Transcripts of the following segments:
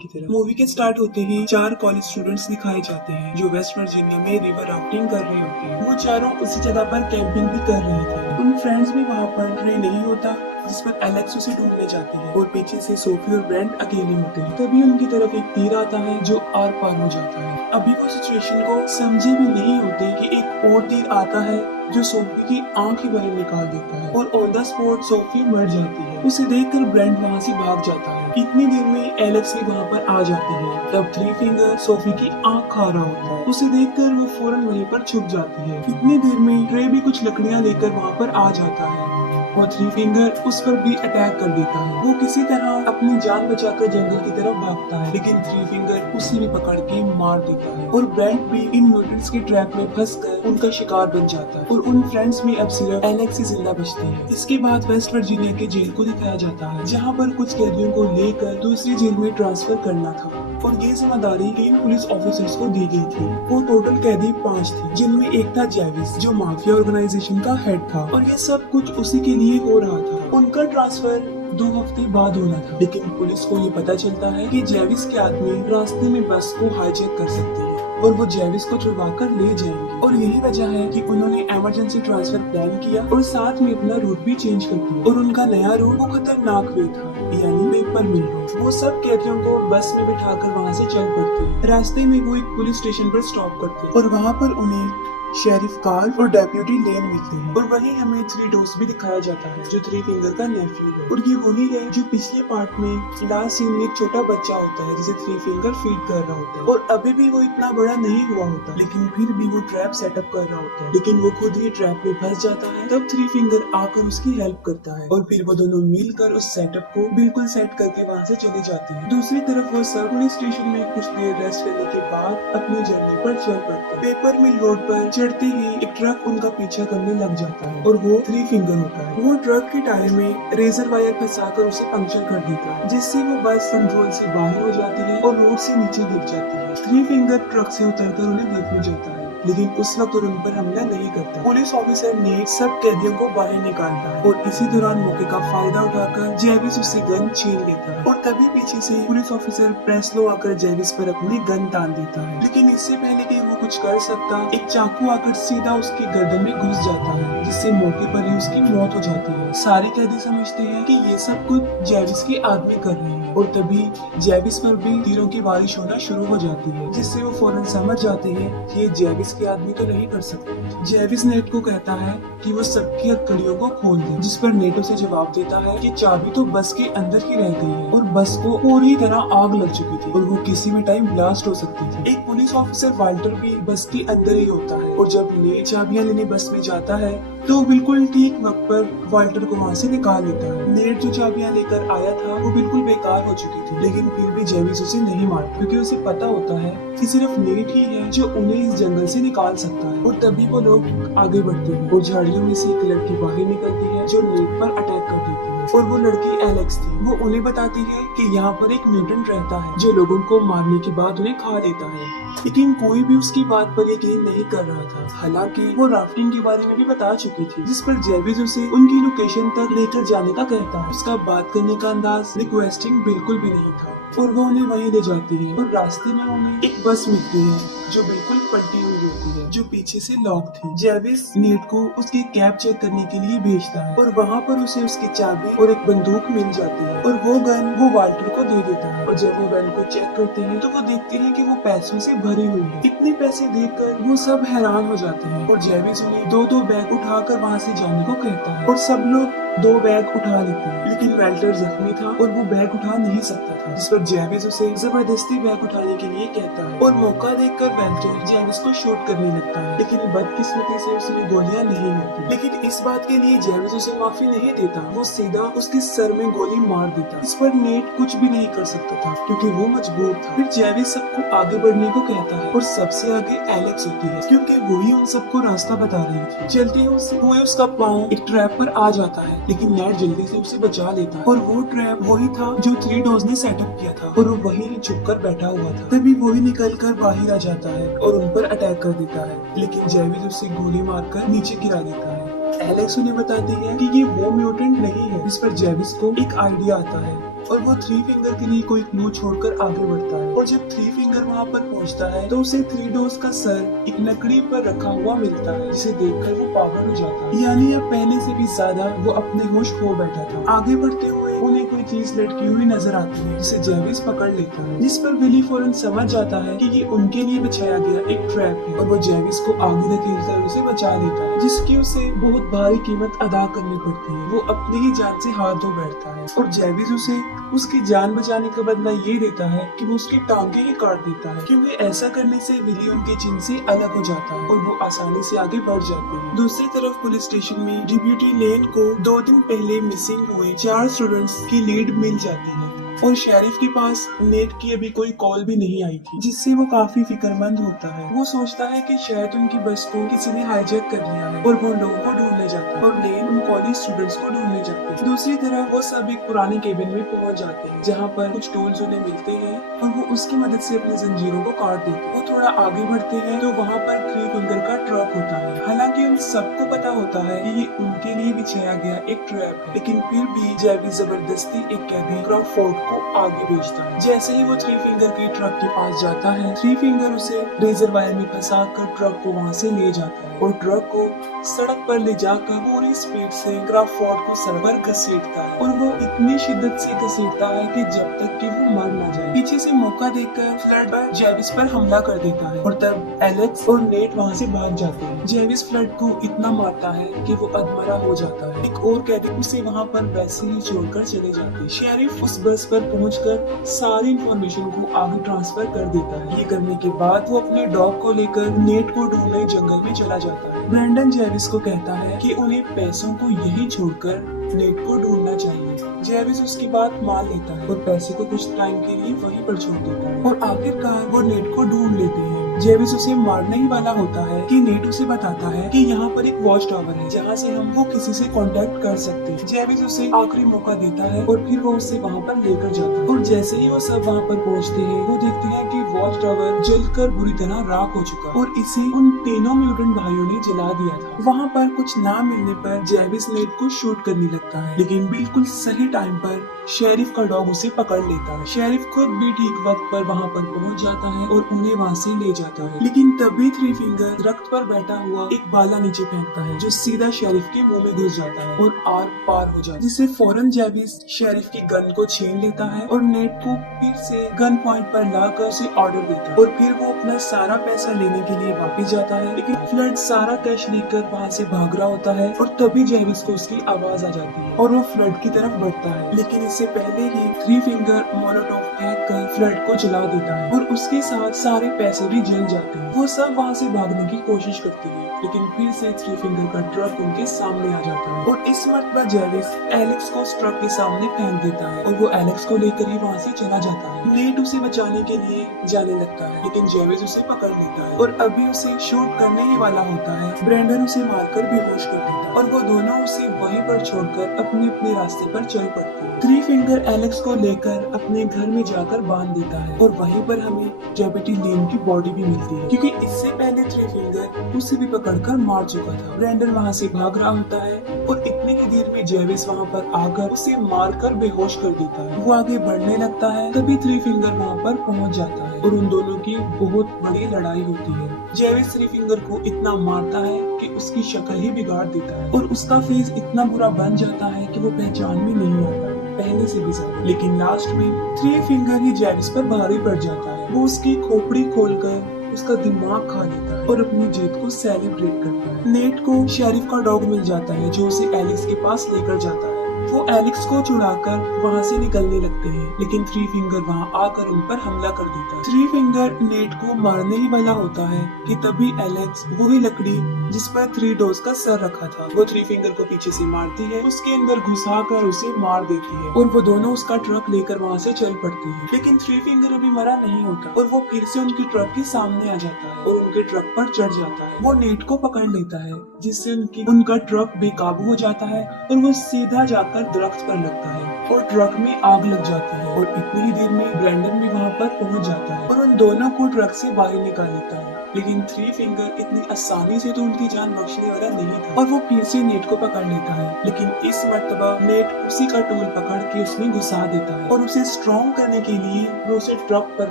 की तरफ मूवी के स्टार्ट होते ही 4 कॉलेज स्टूडेंट्स दिखाए जाते हैं जो वेस्ट वर्जीनिया में रिवर राफ्टिंग कर रहे होते हैं। वो चारों उसी जगह पर कैंपिंग भी कर रहे थे। उन फ्रेंड्स भी वहाँ पर ट्रे नहीं होता जिस पर एलेक्स उसे ढूंढने जाती है और पीछे से सोफी और ब्रेंट अकेले होते हैं। तभी उनकी तरफ एक तीर आता है जो आर पार हो जाता है। अभी वो सिचुएशन को समझे भी नहीं होते कि एक और तीर आता है जो सोफी की आंख ही बाहर निकाल देता है और ऑन द स्पॉट सोफी मर जाती है। उसे देखकर ब्रेंट वहाँ से भाग जाता है। इतनी देर में एलेक्स भी वहाँ पर आ जाती है। तब थ्री फिंगर सोफी की आंख खा रहा होता है। उसे देखकर वो फौरन वहीं पर छुप जाती है। इतनी देर में ट्रे भी कुछ लकड़ियाँ लेकर वहाँ पर आ जाता है और थ्री फिंगर उस पर भी अटैक कर देता है। वो किसी तरह अपनी जान बचाकर जंगल की तरफ भागता है, लेकिन थ्री फिंगर उसे भी पकड़ के मार देता है और ब्रेंट भी इन म्यूटेंट्स के ट्रैप में फंसकर उनका शिकार बन जाता है और उन फ्रेंड्स में अब सिर्फ एलेक्स ही जिंदा बचती है। इसके बाद वेस्ट वर्जीनिया के जेल को दिखाया जाता है जहाँ पर कुछ कैदियों को लेकर दूसरी जेल में ट्रांसफर करना था और ये जिम्मेदारी 3 पुलिस ऑफिसर्स को दी गई थी। वो टोटल कैदी 5 थे, जिनमें एक था जेविस जो माफिया ऑर्गेनाइजेशन का हेड था और ये सब कुछ उसी के लिए हो रहा था। उनका ट्रांसफर 2 हफ्ते बाद होना था, लेकिन पुलिस को ये पता चलता है कि जेविस के आदमी रास्ते में बस को हाईजैक कर सकते हैं और वो जेविस को छुड़वा कर ले जाएंगे और यही वजह है कि उन्होंने इमरजेंसी ट्रांसफर प्लान किया और साथ में अपना रूट भी चेंज कर दिया और उनका नया रूट वो खतरनाक वे था, यानी पेपर मिल रूट। वो सब कैदियों को बस में बिठाकर वहाँ से चल पड़ते। रास्ते में वो एक पुलिस स्टेशन पर स्टॉप करते और वहाँ पर उन्हें शेरिफ कार्ल और डेप्यूटी लेन मिलते हैं और वहीं हमें थ्री डोर्स भी दिखाया जाता है जो थ्री फिंगर का नेफ्यू है और ये वही है जो पिछले पार्ट में लास्ट सीन में एक छोटा बच्चा होता है जिसे थ्री फिंगर फीड कर रहा होता है और अभी भी वो इतना बड़ा नहीं हुआ होता, लेकिन फिर भी वो ट्रैप सेटअप कर रहा होता है, लेकिन वो खुद ही ट्रैप में फंस जाता है। तब थ्री फिंगर आकर उसकी हेल्प करता है और फिर वो दोनों मिलकर उस सेटअप को बिल्कुल सेट करके वहाँ से चले जाते हैं। दूसरी तरफ वो सब पुलिस स्टेशन में कुछ देर रेस्ट करने के बाद अपनी जर्नी पर चल पड़ते हैं। पेपर मिल रोड पर चढ़ते ही एक ट्रक उनका पीछा करने लग जाता है और वो थ्री फिंगर होता है। वो ट्रक के टायर में रेजर वायर फंसाकर उसे पंक्चर कर देता है, जिससे वो बस कंट्रोल से बाहर हो जाती है और रोड से नीचे गिर जाती है। थ्री फिंगर ट्रक से उतरकर उन्हें देखने जाता है, लेकिन उस वक्त उन पर हमला नहीं करता। पुलिस ऑफिसर ने सब कैदियों को बाहर निकालता है और इसी दौरान मौके का फायदा उठाकर जेविस उससे गन छीन लेता है और तभी पीछे से पुलिस ऑफिसर प्रेस्लो आकर जेविस पर अपनी गन तान देता है, लेकिन इससे पहले कि वो कुछ कर सकता एक चाकू आकर सीधा उसकी गर्दन में घुस जाता है, जिससे मौके पर ही उसकी मौत हो जाती है। सारे कैदी समझते हैं कि ये सब कुछ जेविस के आदमी कर रहे हैं और तभी जेविस पर भी तीरों की बारिश होना शुरू हो जाती है, जिससे वो फौरन समझ जाते हैं कि ये जेविस के आदमी तो नहीं कर सकते। जेविस नेट को कहता है कि वो सबकी हथकड़ियों को खोल दे, जिस पर नेट उसे जवाब देता है कि चाबी तो बस के अंदर ही रह गई है और बस को पूरी तरह आग लग चुकी थी और वो किसी भी टाइम ब्लास्ट हो सकती थी। एक पुलिस ऑफिसर वाल्टर भी बस के अंदर ही होता है और जब नेट चाबियां लेने बस में जाता है तो बिल्कुल ठीक वक्त पर वाल्टर को वहाँ से निकाल लेता है। नेट जो चाबियां लेकर आया था वो बिल्कुल बेकार हो चुकी थी, लेकिन फिर भी जेविस उसे नहीं मारता क्योंकि उसे पता होता है कि सिर्फ नेट ही है जो उन्हें इस जंगल से निकाल सकता है। और तभी वो लोग आगे बढ़ते हैं और झाड़ियों में से एक लड़की बाहर निकलती है जो नेट पर अटैक कर देती है और वो लड़की एलेक्स थी। वो उन्हें बताती है कि यहाँ पर एक म्यूटेंट रहता है जो लोगों को मारने के बाद उन्हें खा देता है, लेकिन कोई भी उसकी बात पर यकीन नहीं कर रहा था। हालांकि वो राफ्टिंग के बारे में भी बता चुकी थी, जिस पर जेविस उसे उनकी लोकेशन तक लेकर जाने का कहता है। उसका बात करने का अंदाज रिक्वेस्टिंग बिल्कुल भी नहीं था और वो उन्हें वहीं ले जाती है और रास्ते में उन्हें एक बस मिलती है जो बिल्कुल पलटी हुई होती है, जो पीछे से लॉक थी। जेविस नेट को उसकी कैब चेक करने के लिए भेजता है और वहाँ पर उसे उसकी चाबी और एक बंदूक मिल जाती है और वो गन वो वाल्टर को दे देता है और जब वो गन को चेक करते हैं तो वो देखते हैं कि वो पैसों से भरी हुई है। इतने पैसे देखकर वो सब हैरान हो जाते हैं और जेविस उन्हें 2-2 बैग उठाकर वहाँ से जाने को कहता है और सब लोग 2 बैग उठा लेते हैं, लेकिन वाल्टर जख्मी था और वो बैग उठा नहीं सकता था, जिस पर जेविस उसे जबरदस्ती बैग उठाने के लिए कहता है और मौका देखकर वाल्टर जेविस को शूट करने लगता है, लेकिन बदकिस्मती से उसमें गोलियां नहीं होती। लेकिन इस बात के लिए जेविस उसे माफी नहीं देता, वो सीधा उसके सर में गोली मार देता। इस पर नेट कुछ भी नहीं कर सकता था क्योंकि वो मजबूर था। फिर जेविस सबको आगे बढ़ने को कहता है और सबसे आगे एलेक्स होती है क्योंकि वो ही उन सबको रास्ता बता रही थी। चलते हुए उसका पाँव एक ट्रैप पर आ जाता है, लेकिन नेट जल्दी से उसे बचा लेता है और वो ट्रैप वही था जो थ्री डोर्स ने सेटअप किया था और वो वहीं छुपकर बैठा हुआ था। तभी वही निकलकर बाहर आ जाता है और उन पर अटैक कर देता है, लेकिन जेविस उसे गोली मारकर नीचे गिरा देता है। एलेक्स उन्हें बताती है कि ये वो म्यूटेंट नहीं है, जिस पर जेविस को एक आइडिया आता है और वो थ्री फिंगर के लिए कोई क्लू छोड़कर आगे बढ़ता है। और जब थ्री फिंगर वहाँ पर पहुँचता है तो उसे थ्री डोर्स का सर एक लकड़ी पर रखा हुआ मिलता है, जिसे देखकर वो पागल हो जाता है। यानी अब पहले से भी ज्यादा वो अपने होश खो बैठा था। आगे बढ़ते हुए उन्हें कोई चीज लटकी हुई नजर आती है, जिसे जेविस पकड़ लेता है, जिस पर विली फौरन समझ जाता है कि ये उनके लिए बिछाया गया एक ट्रैप है। और वो जेविस को आगे धकेलकर उसे बचा लेता है, जिसकी उसे बहुत भारी कीमत अदा करनी पड़ती है। वो अपनी ही जान से हाथ धो बैठता है और जेविस उसे उसकी जान बचाने का बदला ये देता है कि वो उसकी टांगे ही काट देता है, क्योंकि ऐसा करने से विली उनके चिन्ह से अलग हो जाता है और वो आसानी से आगे बढ़ जाते हैं। दूसरी तरफ पुलिस स्टेशन में डिप्टी लेन को 2 दिन पहले मिसिंग हुए 4 स्टूडेंट्स की लीड मिल जाती है और शेरिफ के पास नेट की अभी कोई कॉल भी नहीं आई थी, जिससे वो काफी फिक्रमंद होता है। वो सोचता है कि शायद उनकी बस को किसी ने हाईजैक कर लिया है और वो लोगों को ढूंढने जाता है और लेन उन कॉलेज स्टूडेंट्स को ढूंढने जाते हैं। दूसरी तरफ वो सब एक पुराने केबिन में पहुंच जाते हैं, जहाँ पर कुछ टूल्स उन्हें मिलते हैं और वो उसकी मदद से अपनी जंजीरों को काट देते हैं। वो थोड़ा आगे बढ़ते हैं तो वहाँ पर थ्री फिंगर का ट्रक होता है। हालांकि उन सबको पता होता है कि ये उनके लिए बिछाया गया एक ट्रैप है, लेकिन फिर भी जेविस जबरदस्ती एक कैदी क्रॉफोर्ड को आगे भेजता है। जैसे ही वो थ्री फिंगर के ट्रक के पास जाता है, थ्री फिंगर उसे रेजर वायर में फंसा कर ट्रक को वहाँ से ले जाता है और ट्रक को सड़क पर ले जाकर पूरी स्पीड से क्रॉफोर्ड को सड़क पर घसीटता है और वो इतनी शिद्दत से घसीटता है कि जब तक कि वो मर न जाए। पीछे से मौका देखकर फ्लड जेविस पर हमला कर देता है और तब एलेक्स और नेट वहाँ से भाग जाते हैं। जेविस फ्लड को इतना मारता है कि वो अधमरा हो जाता है। एक और कैदी उसे वहाँ पर वैसे ही छोड़कर चले जाते हैं। शेरिफ उस बस पर पहुंचकर सारी इंफॉर्मेशन को आगे ट्रांसफर कर देता है। ये करने के बाद वो अपने डॉग को लेकर नेट को ढूंढने जंगल में चला जाता है। ब्रैंडन जेविस को कहता है कि उन्हें पैसों को यही छोड़कर नेट को ढूंढना चाहिए। जेविस उसकी बात मान लेता है और पैसे को कुछ टाइम के लिए वहीं पर छोड़ देता है और आखिरकार वो नेट को ढूंढ लेते हैं। जेविस उसे मारने ही वाला होता है कि नेट उसे बताता है कि यहाँ पर एक वॉच टावर है जहाँ से हम वो किसी से कांटेक्ट कर सकते हैं। जेविस उसे आखिरी मौका देता है और फिर वो उसे वहाँ पर लेकर जाता है और जैसे ही वो सब वहाँ पर पहुँचते हैं वो देखते हैं कि वॉच टावर जलकर बुरी तरह राख हो चुका और इसे उन तीनों म्यूटेंट भाइयों ने जला दिया था। वहाँ पर कुछ ना मिलने पर जेविस नेट को शूट करने लगता है, लेकिन बिल्कुल सही टाइम पर शेरिफ का डॉग उसे पकड़ लेता है। शेरिफ खुद भी ठीक वक्त पर वहाँ पर पहुँच जाता है और उन्हें वहाँ से ले जाता है, लेकिन तभी थ्री फिंगर दरख्त पर बैठा हुआ एक बाला नीचे फेंकता है जो सीधा शेरिफ के मुंह में घुस जाता है और आर पार हो जाता है, जिससे फौरन जेविस शेरिफ की गन को छीन लेता है और नेट को फिर से गन पॉइंट पर लाकर उसे ऑर्डर देता है और फिर वो अपना सारा पैसा लेने के लिए वापस जाता है। लेकिन फ्लड सारा कैश लेकर वहाँ से भाग रहा होता है और तभी जेविस को उसकी आवाज आ जाती है और वो फ्लड की तरफ बढ़ता है, लेकिन इससे पहले ही थ्री फिंगर मोलोटोव फेंक कर फ्लड को जला देता है और उसके साथ सारे पैसे भी जल जाते हैं। वो सब वहाँ से भागने की कोशिश करते हैं, लेकिन फिर से थ्री फिंगर का ट्रक उनके सामने आ जाता है और इस मरतबा जेविस एलेक्स को उस ट्रक के सामने फेंक देता है और वो एलेक्स को लेकर ही वहाँ से चला जाता है। नेट उसे बचाने के लिए जाने लगता है, लेकिन जेविस उसे पकड़ लेता है और अभी उसे शूट करने ही वाला होता है। ब्रेंडन उसे मारकर बेहोश कर देता है और वो दोनों उसे वहीं पर छोड़कर अपने अपने रास्ते पर चल पड़ते हैं। थ्री फिंगर एलेक्स को लेकर अपने घर में जाकर बांध देता है और वहीं पर हमें डेप्यूटी लेन की बॉडी भी मिलती है, क्योंकि इससे पहले थ्री फिंगर उसे भी पकड़कर मार चुका था। ब्रेंडन वहाँ से भाग रहा होता है और इतनी ही देर में जेविस वहाँ पर आकर उसे मारकर बेहोश कर देता है। वो आगे बढ़ने लगता है, तभी थ्री फिंगर वहाँ पर पहुँच जाता है और उन दोनों की बहुत बड़ी लड़ाई होती है। जेविस थ्री फिंगर को इतना मारता है कि उसकी शक्ल ही बिगाड़ देता है और उसका फेस इतना बुरा बन जाता है कि वो पहचान में नहीं आता पहले से भी ज्यादा। लेकिन लास्ट में थ्री फिंगर ही जेविस पर भारी पड़ जाता है। वो उसकी खोपड़ी खोलकर उसका दिमाग खा लेता है और अपनी जीत को सेलिब्रेट करता है। नेट को शेरिफ का डॉग मिल जाता है जो उसे एलेक्स के पास लेकर जाता है। वो एलेक्स को छुड़ाकर वहाँ से निकलने लगते हैं, लेकिन थ्री फिंगर वहाँ आकर उन पर हमला कर देता है। थ्री फिंगर नेट को मारने ही वाला होता है कि तभी एलेक्स वही लकड़ी जिस पर थ्री डोर्स का सर रखा था वो थ्री फिंगर को पीछे से मारती है, उसके अंदर घुसाकर उसे मार देती है और वो दोनों उसका ट्रक लेकर वहाँ से चल पड़ते हैं। लेकिन थ्री फिंगर अभी मरा नहीं होता और वो फिर से उनके ट्रक के सामने आ जाता है और उनके ट्रक पर चढ़ जाता है। वो नेट को पकड़ लेता है, जिससे उनका ट्रक बेकाबू हो जाता है और वो सीधा जाकर दरख्त पर लगता है। और ट्रक में आग लग जाती है और इतनी ही देर में ब्रैंडन भी वहाँ पर पहुँच जाता है और उन दोनों को ट्रक से बाहर निकाल लेता है। लेकिन थ्री फिंगर इतनी आसानी से तो उनकी जान बख्शने वाला नहीं था और वो फिर से नेट को पकड़ लेता है। लेकिन इस मर्तबा नेट उसी का टूल पकड़ के उसमें घुसा देता है और उसे स्ट्रॉन्ग करने के लिए वो उसे ट्रक पर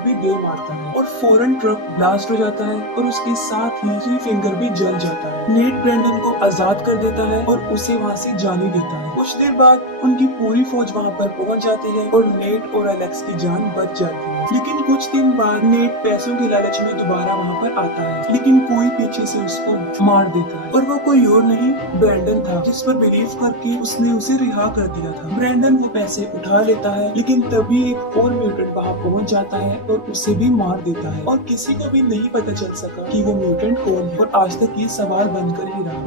भी दे मारता है और फौरन ट्रक ब्लास्ट हो जाता है और उसके साथ ही थ्री फिंगर भी जल जाता है। नेट ब्रैंडन को आजाद कर देता है और उसे वहाँ से जाने देता है। कुछ देर बाद उनकी पूरी फौज वहाँ पर पहुँच जाती है और नेट और एलेक्स की जान बच जाती है। लेकिन कुछ दिन बाद नेट पैसों के लालच में दोबारा वहाँ पर आता है, लेकिन कोई पीछे से उसको मार देता है और वो कोई और नहीं ब्रैंडन था, जिस पर बिलीव करके उसने उसे रिहा कर दिया था। ब्रैंडन वो पैसे उठा लेता है, लेकिन तभी एक और म्यूटेंट वहाँ पहुँच जाता है और उसे भी मार देता है और किसी को भी नहीं पता चल सका कि वो म्यूटेंट कौन है और आज तक ये सवाल बनकर ही रहा।